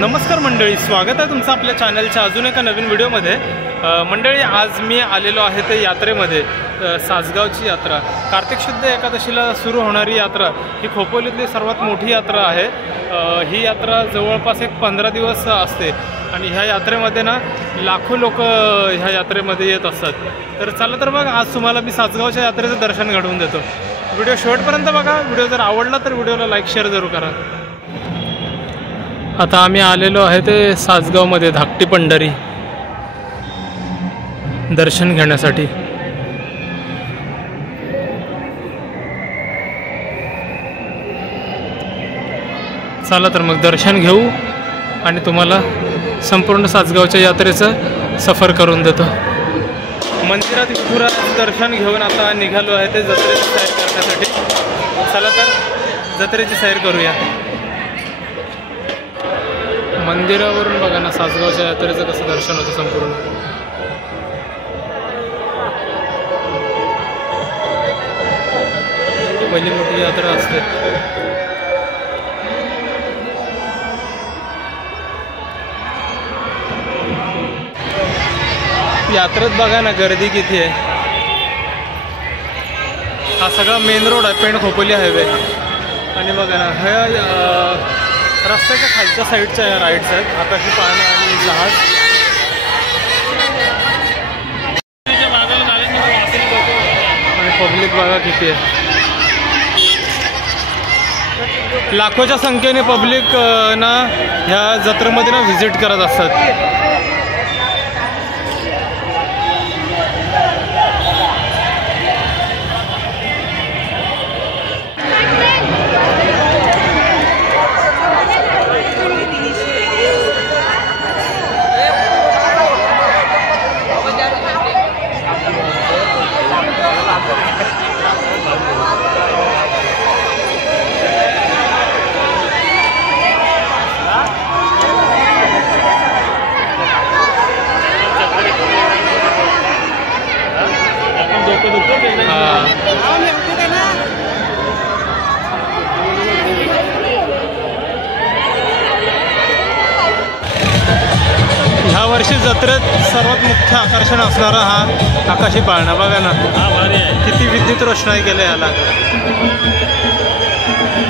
नमस्कार मंडळी, स्वागत आहे तुमचं आपल्या चॅनलच्या अजून एका नवीन व्हिडिओमध्ये। मंडळी, आज मी आलेलो आहे ते यात्रेमध्ये, सासगावची यात्रा। कार्तिक शुद्ध एकादशीला सुरू होणारी यात्रा ही खोपोलीतली सर्वात मोठी यात्रा आहे। ही यात्रा जवळपास एक 15 दिवस असते आणि ह्या यात्रेमध्ये ना लाखो लोक ह्या यात्रेमध्ये येत असतात। तर चला तर मग आज तुम्हाला मी सासगावच्या यात्रेचं दर्शन घडवून देतो। व्हिडिओ शेवटपर्यंत बघा। व्हिडिओ जर आवडला तर व्हिडिओला लाईक शेअर जरूर करा। आता आम्ही आलेलो आहे ते सासगावमध्ये धाकटी पंढरी दर्शन घेण्यासाठी। चला तर मग दर्शन घेऊ आणि तुम्हाला संपूर्ण सासगावच्या यात्रेचं सफर करून देतो। मंदिरात विठुरायाचं दर्शन घेऊन आता निघालो आहे ते जत्रेची सैर करण्यासाठी। चला तर जत्रेची सैर करूया। मंदिरावरून बघा ना सासगावच्या यात्रेचं कसं दर्शन होतं संपूर्ण। पहिली मोठी यात्रा असते। यात्रेत बघा ना गर्दी किती आहे। हा सगळा मेन रोड आहे, पेण खोपोली हायवे। आणि बघा ना ह्या रस्त्याच्या खालच्या साईडच्या राईड्स आहेत, आकाशी पाळणा आणि जहाज। आणि पब्लिक बघा किती आहे, लाखोच्या संख्येने पब्लिक ना ह्या जत्रेमध्ये ना व्हिजिट करत असतात। ह्या वर्षी जत्रेत सर्वात मुख्य आकर्षण असणारा हा आकाशी पाळणा बघा ना, किती विद्युत रोषणाई केली ह्याला।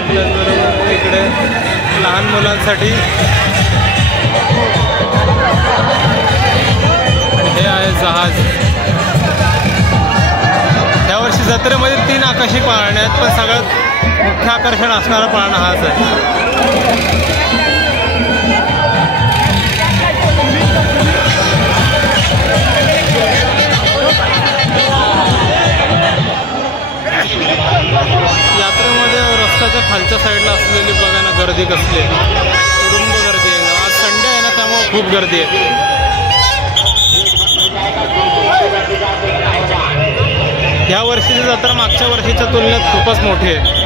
त्याचबरोबर इकडे लहान मुलांसाठी आणि हे आहे जहाज। यावर्षी जत्रेमध्ये 3 आकाशी पाळणे आहेत, पण सगळ्यात मुख्य आकर्षण असणारा पाळणा हाच आहे। यात्रेमध्ये रस्त्याच्या खालच्या साईडला असलेली बघा ना गर्दी कसली आहे, कुटुंब गर्दी आहे। आज संडे आहे ना, त्यामुळे खूप गर्दी आहे। या वर्षीची जत्रा मागच्या वर्षीच्या तुलनेत खूपच मोठी आहे।